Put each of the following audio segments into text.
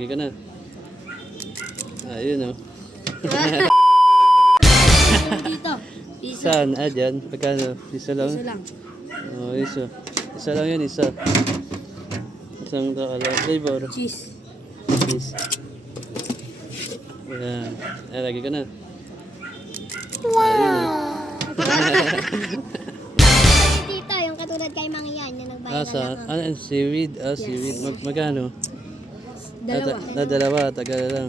Hindi ka na. Ayun o. Dito. Isa. Saan? Dyan. Pagkano? Isa lang? Isa lang. Oo, isa. Isa lang yun, isa. Isang takala. Flavor. Cheese. Cheese. Ayan. Lagi ka na. Dito, yung katulad kay Mang Ian, yung nagbayad Sa ako. seaweed. Seaweed. Magkano? Dalawa. Dalawa. Taga lang.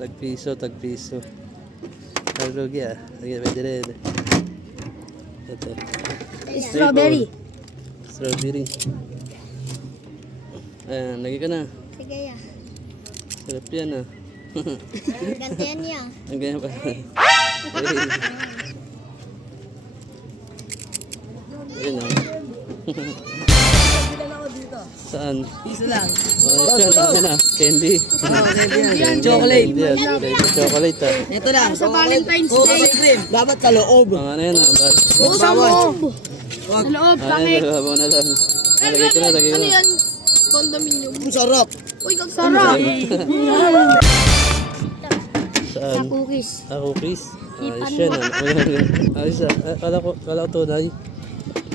Tag-piso. Lugi pwede rin. Ito. Strawberry. Strawberry. Ayan, lagi ka na. Sige ya. Sarap yan ah. Ganti yan ya. Ang ganyan pa. Ayun ah. Saan? Piso lang. Oh, yan ah. Candy. Chocolate. Chocolate ah. Ito lang. Sa Valentine's Day. Cream. Dapat sa loob. Ang ano yan ah. Sa loob. Sa loob, pangit. Babaw na lang. Lagay ko na. Ano yan? Condominium. Ang sarap. Uy, kang sarap. Saan? Cookies. Cookies. Ayos yan ah. Ayos ah. Kala ko tunay.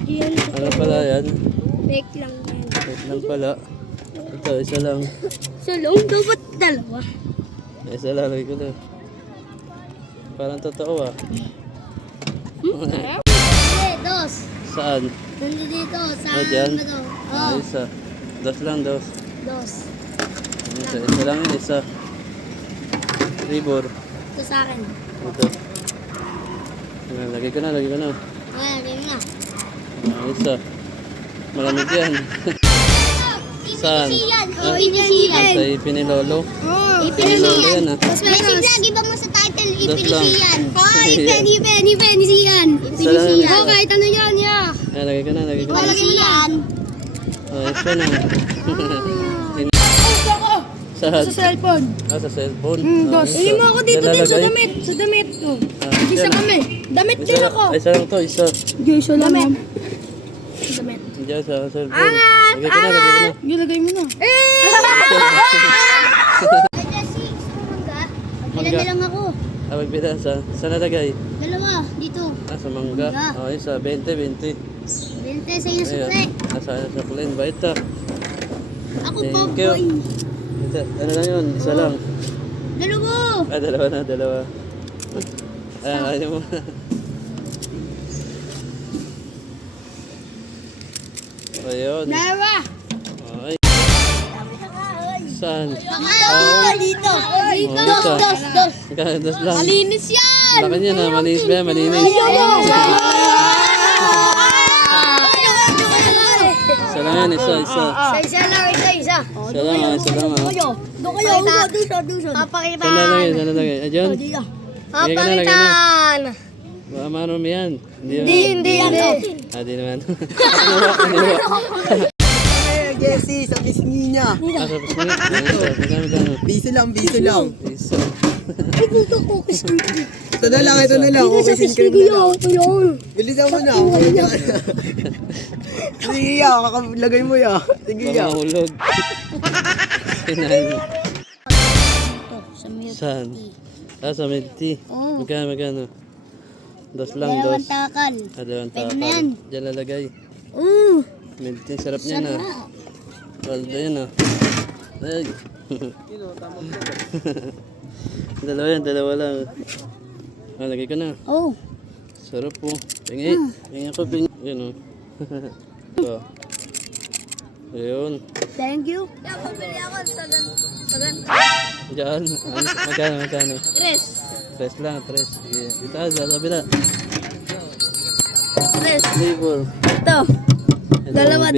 Yan. Ano pala yan? Fake lang yan. Wait lang pala. Ito, isa lang. Sa loob, dapat dalawa. Isa lang, lagay ko na. Parang totoo ah. Dos. Saan? Nandito dito. Sa Dyan? ano to? Oh, Isa. Dos lang, dos. dos. Isa lang yun, isa. Flavor. Ito sa akin. Ito. Ayan, lagay ko na. Ayan, yun na. Isa. Malamig yan. Saan? Oh, Ipinisiyan. Sa ipinilolo. Pinilolo Ipinisiyan. yan ah. Message lagi ba mo sa title, Dos lang. Ipinisiyan. Oh, Ipinisiyan. Isa lang yun, isa. Oh, kahit ano yan, ya. Ayan, lagay ko na. Ipinisiyan. Isa na. Saan? Sa cellphone. Sa cellphone. Dos. Isa. Hindi mo ako dito din sa Nilalagay? damit. Sa damit. Oh. Isa Dyan. kami. Damit Isa din lang. ako. Isa lang to, isa. Isa lang. Damit. Damit. Diyan sa cellphone. Lagay ko na. Ilagay mo na. Ay, Jesse, gusto mo mangga? Pagbilan Mangga. na lang ako. Magbila sa nalagay. Dalawa, dito. Sa mangga. Mangga. Isa, 20. 20 sa iyo sukle. Nasa kulen. Bait ah. Ako Thank po, you. boy. Ano lang yun? Isa lang. Dalawa. Dalawa na. Ayaw mo na. Ayun. Dalawa. Ay. Saan? Dito. Dito. Isa. Dos. Dos lang. Malinis yan. Laki niya na. Malinis ba yan? Malinis. Isa lang yan. Isa. Isa lang, isa. Isa lang. Isa lang. Doon kayo. Doon. Papakitan. Saan nalagay? Ayan. Papakitan. Baka marami yan. Hindi yan. Di naman. Jesse, sa pisngi niya. Tapos nga. Magkano? Piso lang. Isa. Ay, puto cookies. Ito na lang. Cookies and cream na lang. Bilisan mo na. Sige ya, kakalagay mo ya. Sige ya. Mahulog. Kinain. Sa milk Saan? Sa milk tea. Oo. Magkano? Dos lang, Dalawang dos. takal. Dalawang Pwede na takal. yan. Diyan lalagay. Milk tea, sarap niya na. Sarap. Waldo yan ah. Ay. Dalawa lang. Lagay ko na. Oh. Sarap po. Pingi. Pingi ako, pingi. Yan o. Ito. Ayun. Thank you. Pabili ako sa Diyan. Magkano? Tres. Tres lang, tres. Sige. Dito sa kabila. Tres. Flavor. Ito. Dalawa.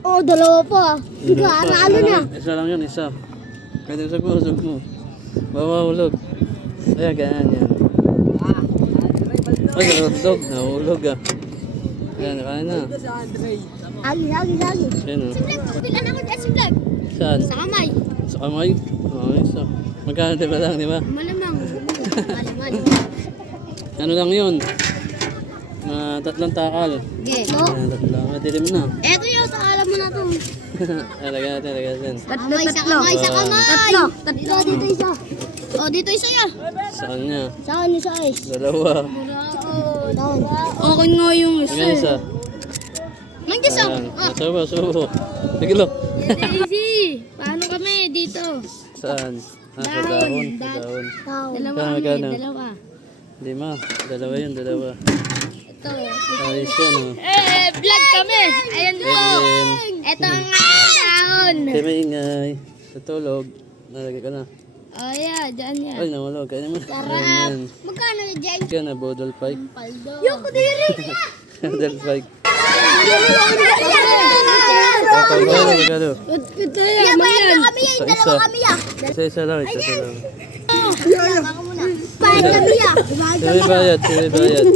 Oh, dalawa pa. Ano na? Isa lang yun, isa. Pwede usog mo. Mawawulog. Ayan, ganyan yan. Ay, hotdog. Nahulog ah. Ayan, nakain na. Agi. Ayan o. Bilan ako dyan si Vlog. Saan? Sa kamay. Sa kamay? Oo, isa. Magkano diba lang, di ba? Malamang. Malaman. Ano lang yun? Tatlong takal. Okay. Ayan, tatlo. Madilim na. Eto yung sa alam mo na to. Lagyan natin. Kamay sa kamay sa kamay. Tatlo. Dito isa. Oh, dito isa yan. Saan niya? Saan yung size? Dalawa. Down. Okay nga yung Lagyan isa. Manggis ako. Ayan. Subo. Biglo. Daisy, paano kami dito? Saan? Sa dahon. Sa dahon. Dalawa Kano, kami, kano? dalawa. Hindi ma. Dalawa yun, dalawa. Ito. Ayos yan oh. Vlog kami. Ayan po. Ayan. Ito ang taon. Kaya maingay. Tutulog. Nalagay ka na. Oh yeah, dyan yan. Ay, nawalog. Kaya naman. Sarap. Ayan. Magkano na dyan? Kaya na, bodol pike. Paldo. Yung kudiri. Bodol pike. Magkano? Magkano? Ito Kaya bayad na kami yan. Isa-isa. Dalawa kami yan. Isa-isa lang. Isa-isa lang. Ako muna. Bayad kami yan. Sige bayad. Sige bayad.